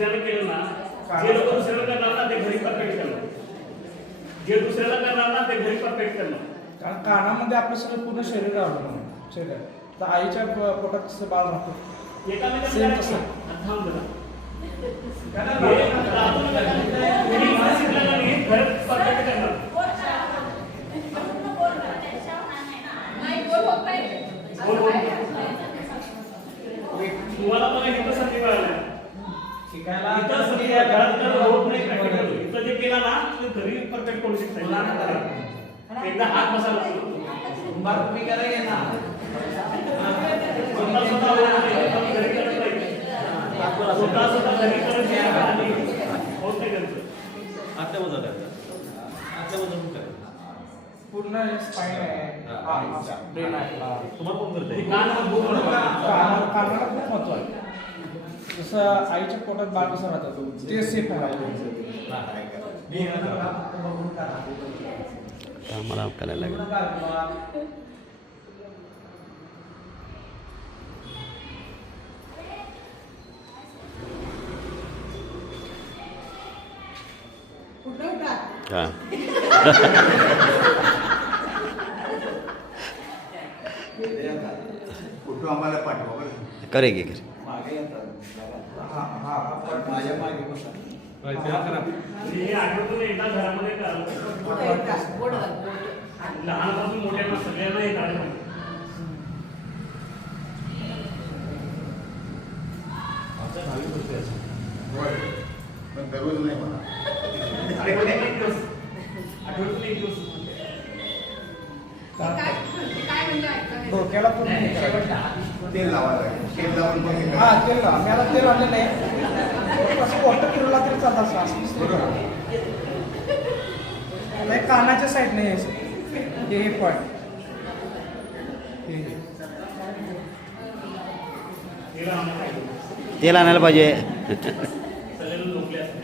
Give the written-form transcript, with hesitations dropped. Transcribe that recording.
दुसऱ्याला केलं ना, जे लोक दुसऱ्याला करणार ना ते घरी परफेक्ट करणार, जे दुसऱ्याला करणार ना ते घरी परफेक्ट करणार. कारण कानामध्ये आपलं सगळं पूर्ण शरीर आवडलं शरीर तर आईच्या पोटात कसं बाळ राहतो सेम तसं थांब जरा. तुम्हाला मला इथं संधी मिळाली शिकायला, इथं संधी होत नाही प्रॅक्टिकल. इथं जे केला ना ते घरी परफेक्ट करू शकता. एकदा हात बसायला तुम्ही करायला ना स्वतः घरी करत नाही, स्वतः घरी करत नाही आणि होत नाही त्यांचं. आतल्या बाजूला पूर्ण स्पाइन आहे ब्रेन आहे तुम्हाला कोण करते कानाला खूप महत्व आहे. जसं आईच्या पोटात बाळ कसं राहतं ते सेफ आहे आम्हाला करायला लागेल. हां फोटो आम्हाला पाठवा बरं. करे की करे माझ्या मागे आठवतून एकदा घरामध्ये लहानपासून मोठ्यांना सगळ्यांना हे काढलं पण दररोज नाही मला आठवड्यातून एक दिवस, आठवड्यातून एक दिवस. डोक्याला पूर्ण तेल लावायला लागेल. तेल लावून मग हे हा तेल लावा. मी आता तेल आणलं नाही असं पोट फिरला तरी चालतं असं नाही. कानाच्या साईड नाही हे पॉईंट तेल आणायला पाहिजे. सगळ्यांना झोपले असते.